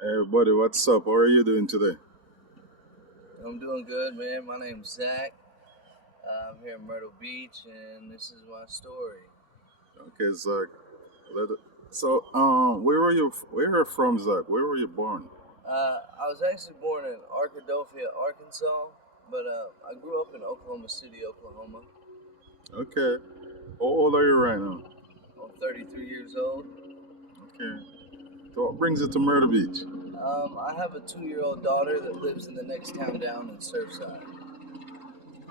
Hey, buddy, what's up? How are you doing today? I'm doing good, man. My name's Zach. I'm here in Myrtle Beach, and this is my story. Okay, Zach. Where were you? Where are you from, Zach? Where were you born? I was actually born in Arkadelphia, Arkansas, but I grew up in Oklahoma City, Oklahoma. Okay. How old are you right now? I'm 33 years old. Okay. So what brings you to Myrtle Beach? I have a 2-year-old daughter that lives in the next town down in Surfside.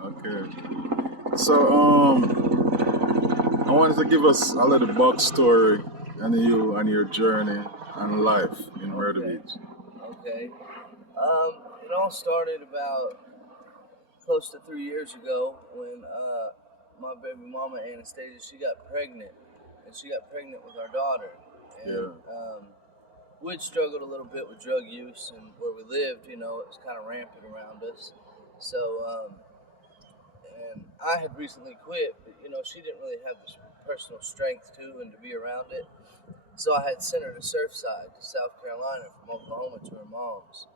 Okay. I wanted to give us a little backstory on you and your journey and life in Myrtle Okay, Beach. okay. It all started about close to 3 years ago when my baby mama Anastasia she got pregnant, and she got pregnant with our daughter, and Yeah. we'd struggled a little bit with drug use, and where we lived, it was kind of rampant around us. So, and I had recently quit, but she didn't really have the personal strength to and to be around it. So I had sent her to Surfside, to South Carolina, from Oklahoma to her mom's.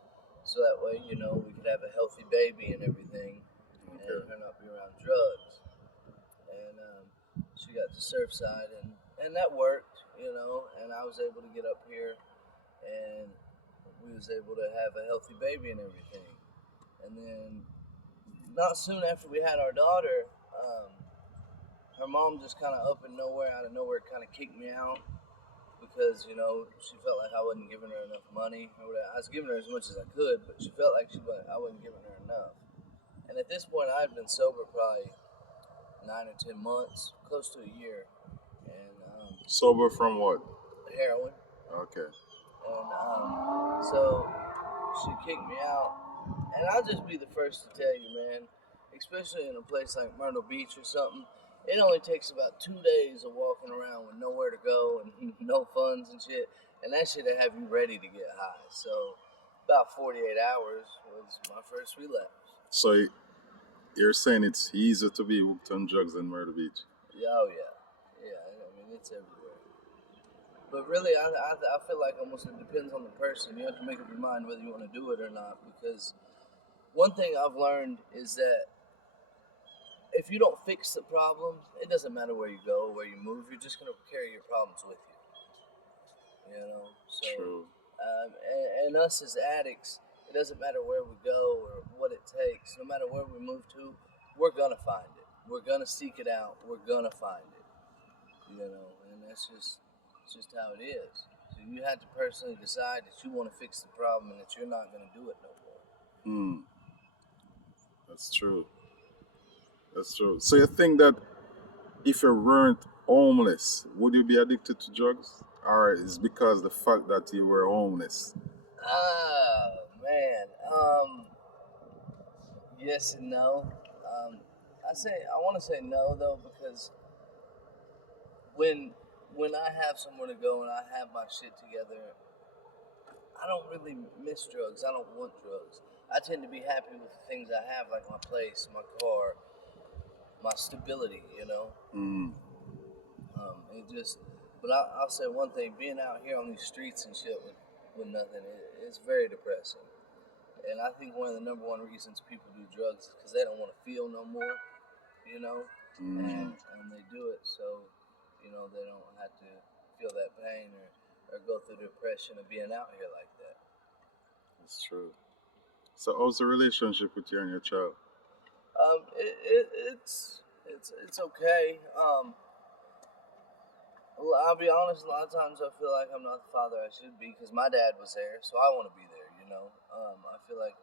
So that way, we could have a healthy baby and everything, and Okay. her not be around drugs. And she got to Surfside, and that worked, and I was able to get up here, and we was able to have a healthy baby and everything. And then not soon after we had our daughter, her mom just kind of up and nowhere, out of nowhere, kind of kicked me out because she felt like I wasn't giving her enough money or whatever. I was giving her as much as I could, but she felt like I wasn't giving her enough. And at this point, I had been sober probably 9 or 10 months, close to a year, and Sober from what? heroin. Okay. And so she kicked me out. And I'll just be the first to tell you, man, especially in a place like Myrtle Beach or something, it only takes about 2 days of walking around with nowhere to go and no funds and shit. And that shit'll have you ready to get high. So about 48 hours was my first relapse. So you're saying it's easier to be hooked on drugs than Myrtle Beach? Yeah, oh yeah. Yeah, I mean, it's everywhere. But really, I feel like almost it depends on the person. You have to make up your mind whether you want to do it or not. Because one thing I've learned is that if you don't fix the problem, it doesn't matter where you go, where you move. You're just gonna carry your problems with you. So True. and us as addicts, it doesn't matter where we go or what it takes. No matter where we move to, we're gonna find it. We're gonna seek it out. We're gonna find it. And that's just how it is. So you have to personally decide that you want to fix the problem and that you're not gonna do it no more. Hmm. That's true. That's true. So you think that if you weren't homeless, would you be addicted to drugs? Or is because the fact that you were homeless? Oh man. Yes and no. Um, I want to say no though because when when I have somewhere to go and I have my shit together, I don't really miss drugs. I don't want drugs. I tend to be happy with the things I have, like my place, my car, my stability. Hmm. It just. But I'll say one thing: being out here on these streets and shit with nothing, it's very depressing. And I think one of the number one reasons people do drugs is because they don't want to feel no more. you know, Hmm. and they do it so they don't have to feel that pain or go through the depression of being out here like that. That's true. So how's the relationship with you and your child? It's okay. I'll be honest. A lot of times I feel like I'm not the father I should be because my dad was there, so I want to be there. I feel like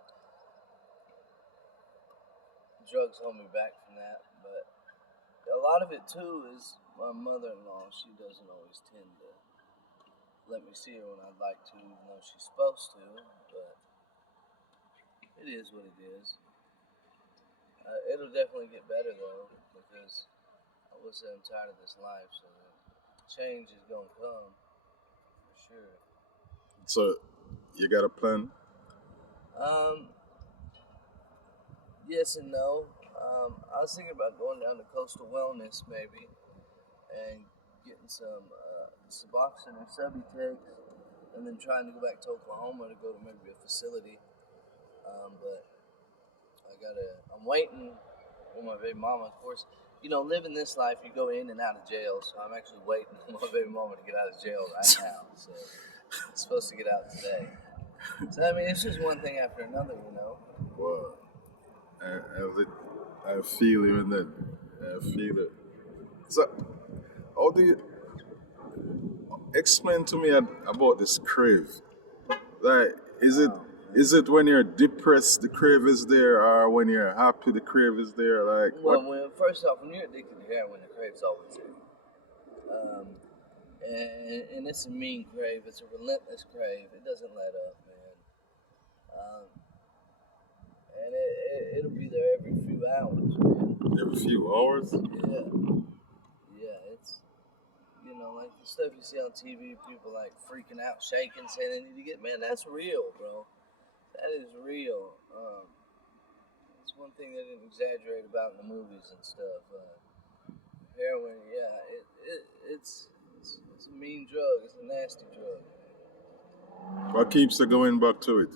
drugs hold me back from that, but a lot of it too is my mother-in-law. She doesn't always tend to let me see her when I'd like to, even though she's supposed to. But it is what it is. It'll definitely get better though, because I would say I'm tired of this life, so change is gonna come for sure. So you got a plan? Um, yes and no. I was thinking about going down to Coastal Wellness maybe and getting some Suboxone or Subutex and then trying to go back to Oklahoma to go to maybe a facility. But I'm waiting on my baby mama, of course. You know, living this life, you go in and out of jail, so I'm actually waiting on my baby mama to get out of jail right now. So I'm supposed to get out today. So, I mean, it's just one thing after another, you know. Well, I feel you in that. I feel it. So, how do you explain to me about this crave? Like, is it when you're depressed the crave is there, or when you're happy the crave is there? Like, Well, what? first off, when you're addicted to heroin, the crave's always there. And it's a mean crave. It's a relentless crave. It doesn't let up, man. And it'll be there every few hours, man. Every few hours? Yeah, it's, you know, like the stuff you see on TV, people like freaking out, shaking, saying they need to get, man, that's real, bro. That is real. It's one thing they didn't exaggerate about in the movies and stuff. Heroin, yeah, it's a mean drug. It's a nasty drug. What keeps you going back to it?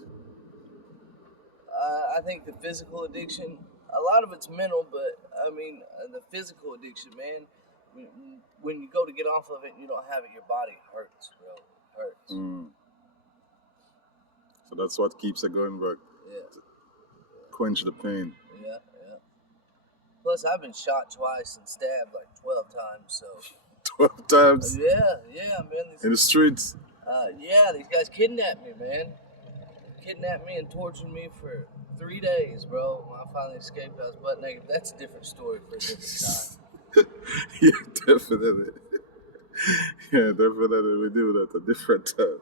I think the physical addiction, a lot of it's mental, but I mean, the physical addiction, man, when you go to get off of it and you don't have it, your body hurts, bro. Hurts. So that's what keeps you going back. Yeah. Quench the pain. Yeah. Plus, I've been shot twice and stabbed like 12 times, so. 12 times? Yeah, man. In the streets? Yeah, these guys kidnapped me, man. Kidnapped me and tortured me for 3 days, bro. When I finally escaped, I was butt naked. That's a different story for a different time. Yeah, definitely. Yeah, definitely. We do that a different time.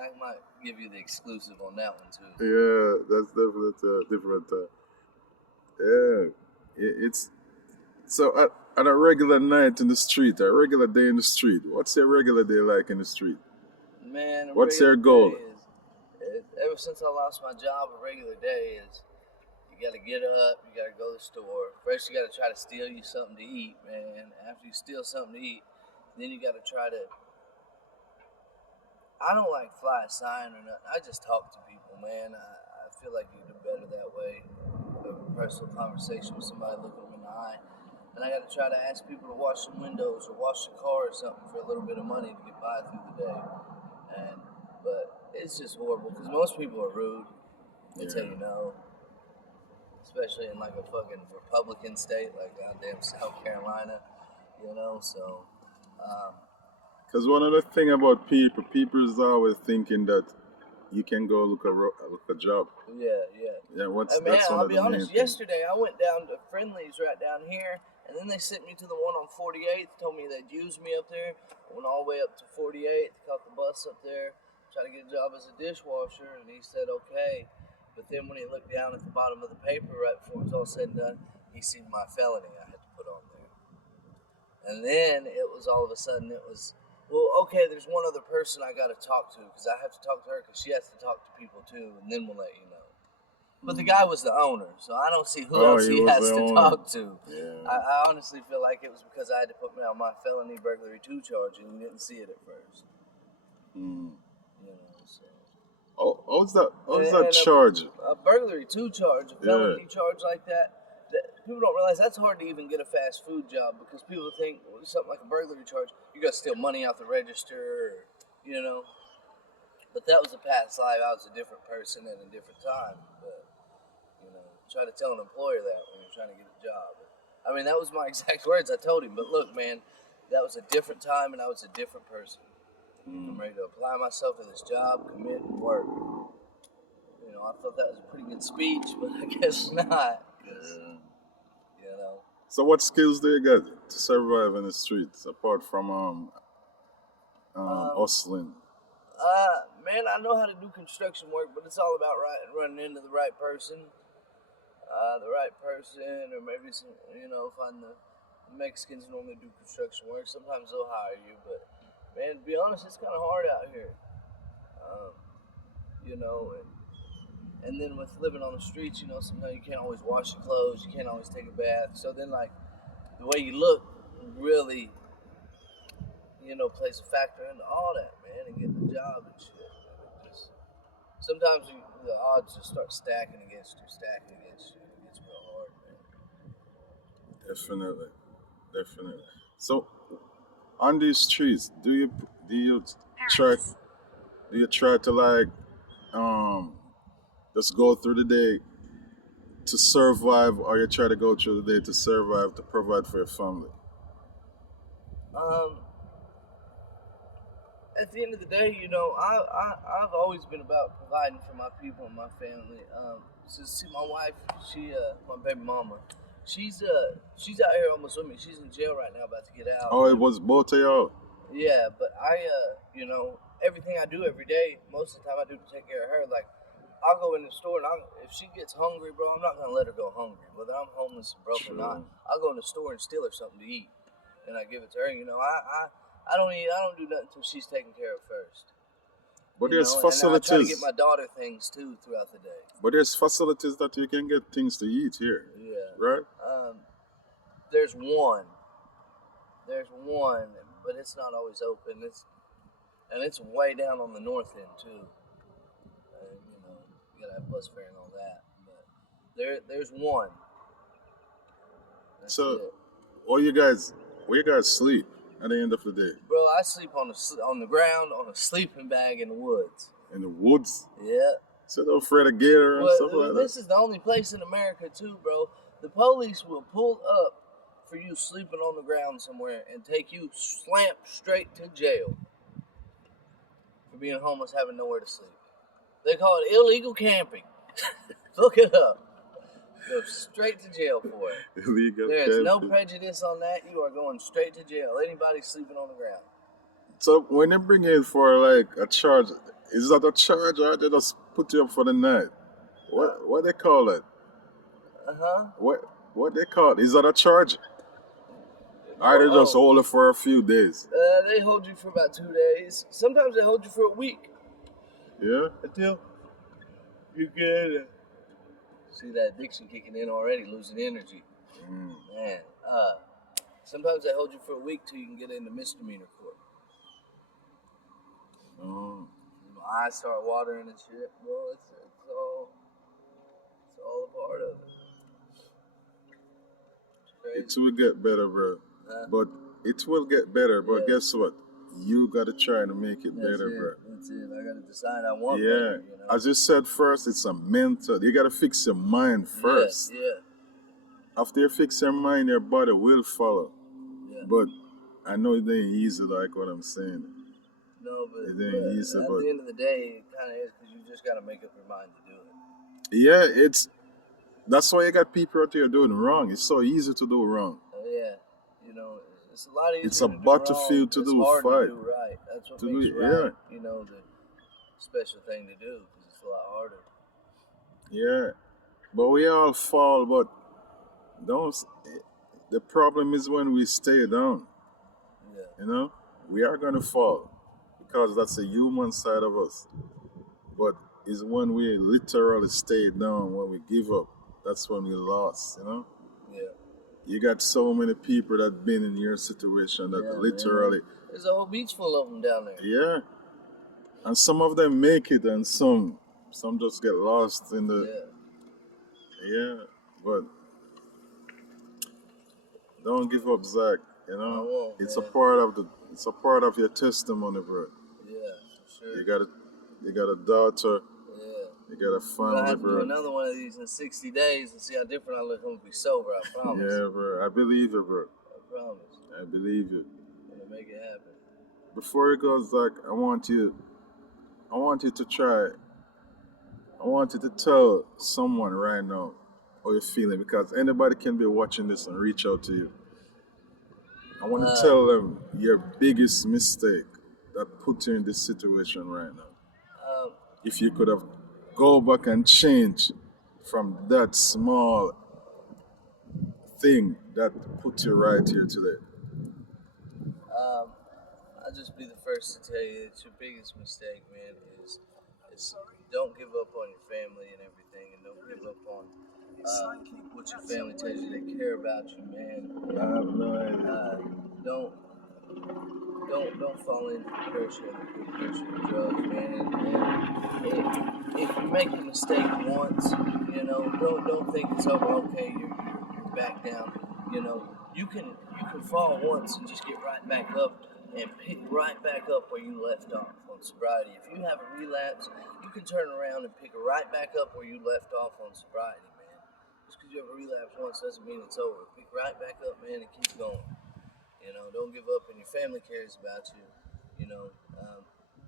I might give you the exclusive on that one, too. Yeah, that's definitely a different time. Yeah, it's so at a regular night in the street, a regular day in the street. What's your regular day like in the street? Man, what's your goal? Ever since I lost my job, a regular day is you got to get up, you got to go to the store. First, you got to try to steal you something to eat, man. After you steal something to eat, then you got to try to. I don't like fly a sign or nothing. I just talk to people, man. I feel like you do better that way. Have a personal conversation with somebody, look them in the eye. And I got to try to ask people to wash some windows or wash the car or something for a little bit of money to get by through the day. But it's just horrible because most people are rude. They tell you no. Especially in like a fucking Republican state like goddamn South Carolina, you know, so. Because one other thing about people is always thinking that you can go look a job. Yeah. Yeah, Hey, man, I'll be honest, yesterday I went down to Friendly's right down here, and then they sent me to the one on 48th, told me they'd use me up there. I went all the way up to 48th, caught the bus up there, tried to get a job as a dishwasher, and he said okay. But then when he looked down at the bottom of the paper right before it was all said and done, he seen my felony I had to put on there. And then it was all of a sudden, it was, well, okay, there's one other person I got to talk to, because I have to talk to her, because she has to talk to people too, and then we'll let you know. But the guy was the owner, so I don't see who else he has to talk to. Yeah. I honestly feel like it was because I had to put me on my felony burglary 2 charge, and he didn't see it at first. You know, so. How's that charge? A burglary 2 charge, a felony charge like that, people don't realize that's hard to even get a fast food job, because people think something like a burglary charge, you got to steal money out the register, or, you know. But that was a past life. I was a different person at a different time. But, you know, try to tell an employer that when you're trying to get a job. I mean, that was my exact words. I told him, but look, man, that was a different time and I was a different person. I'm ready to apply myself to this job, commit, and work. You know, I thought that was a pretty good speech, but I guess not. You know. So what skills do you get to survive in the streets apart from hustling? Man, I know how to do construction work, but it's all about running into the right person. Or maybe some, you know, find the Mexicans normally do construction work. Sometimes they'll hire you, but man, to be honest, it's kind of hard out here. You know, and then with living on the streets, you know, sometimes you can't always wash your clothes, you can't always take a bath. So then, like, the way you look really, you know, plays a factor into all that, man, and getting a job and shit. And it just, sometimes the odds just start stacking against you, and it gets real hard, man. Definitely, definitely. So on these streets, do you try do you try to like um just go through the day to survive, or you try to go through the day to survive to provide for your family? Um, at the end of the day, I've always been about providing for my people and my family. So see, my wife, my baby mama, she's out here almost with me. She's in jail right now, about to get out. Oh, it was both of y'all. Yeah, but everything I do every day, most of the time I do to take care of her. Like, I'll go in the store and if she gets hungry, bro, I'm not gonna let her go hungry. Whether I'm homeless and broke or not, True. I'll go in the store and steal her something to eat, and I give it to her. I don't eat. I don't do nothing until she's taken care of first. But there's And I try to get facilities. my daughter things too throughout the day. But there's facilities that you can get things to eat here, Yeah. right? There's one. But it's not always open. It's way down on the north end too. And, you gotta have bus fare and all that. But there's one. That's So, it. where you guys sleep at the end of the day? Bro, I sleep on the ground on a sleeping bag in the woods. In the woods? Yeah. So don't afraid of gator and stuff like This that. is the only place in America too, bro. The police will pull up for you sleeping on the ground somewhere and take you slamp straight to jail for being homeless, having nowhere to sleep. They call it illegal camping. Look it up. Go straight to jail for it. Illegal There is no camping. prejudice on that. You are going straight to jail. Anybody sleeping on the ground. So when they bring you in for like a charge, is that a charge or they just put you up for the night? What they call it? Uh-huh. What they call it? Is that a charge? Or they just hold it for a few days? They hold you for about 2 days. Sometimes they hold you for a week. Yeah? Until you get see that addiction kicking in already, losing energy. Mm. Man, sometimes they hold you for a week till you can get into misdemeanor court. Oh. My eyes start watering and shit. Well, it's all a part of it. It's It will get better, bro. Huh? But it will get better. But Yeah. guess what? You gotta try to make it That's better, it. bro. That's it. I gotta decide I want Yeah. better. As you said first, it's a mental. You gotta fix your mind first. Yeah. After you fix your mind, your body will follow. Yeah. But I know it ain't easy, like what I'm saying. No, but, It ain't easy, at but the end of the day, it kind of is because you just gotta make up your mind to do it. yeah, that's why you got people out here doing wrong. It's so easy to do wrong. Yeah. It's a lot easier It's a to do battlefield wrong. to do It's hard fight. to do right. That's what To makes do- right, the special thing to do because it's a lot harder. Yeah, but we all fall. But don't. The problem is when we stay down. Yeah. We are gonna fall because that's a human side of us. But it's when we literally stay down, when we give up, that's when we lost. Yeah. You got so many people that been in your situation that Yeah, literally, There's a whole beach full of them down there. yeah, and some of them make it, and some just get lost in the, yeah. But don't give up, Zach. I won't, It's man. it's a part of your testimony, bro. Yeah, for sure. You got a daughter, Yeah. you got a I'm gonna family, have to do bro. another one of these in 60 days and see how different I look when we be sober. I promise. Yeah, bro. I believe you, bro. I promise. I believe you. I'm gonna make it happen. Before you go, Zach, I want you to try. I want you to tell someone right now how you're feeling because anybody can be watching this and reach out to you. I want to tell them your biggest mistake that put you in this situation right now. If you could have go back and change from that small thing that put you right here today. I'll just be the first to tell you that your biggest mistake, man, is don't give up on your family and everything, and don't give up on what your family tells you they care about you, man. I have no idea. Don't don't fall into the pressure of drugs, man. And if you make a mistake once, don't think it's over. Okay, you're back down. You can fall once and just get right back up and pick right back up where you left off on sobriety. If you have a relapse, you can turn around and pick right back up where you left off on sobriety, man. Just because you have a relapse once doesn't mean it's over. Pick right back up, man, and keep going. Don't give up, and your family cares about you. You know, um,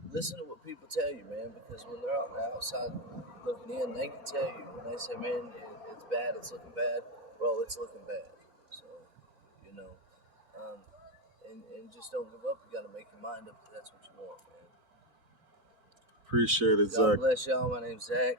Listen to what people tell you, man, because when they're on the outside looking in, they can tell you. When they say, man, it's bad, it's looking bad, bro, it's looking bad. So, you know, um, and just don't give up. You got to make your mind up if that's what you want, man. Appreciate it, God Zach. bless y'all. My name's Zach.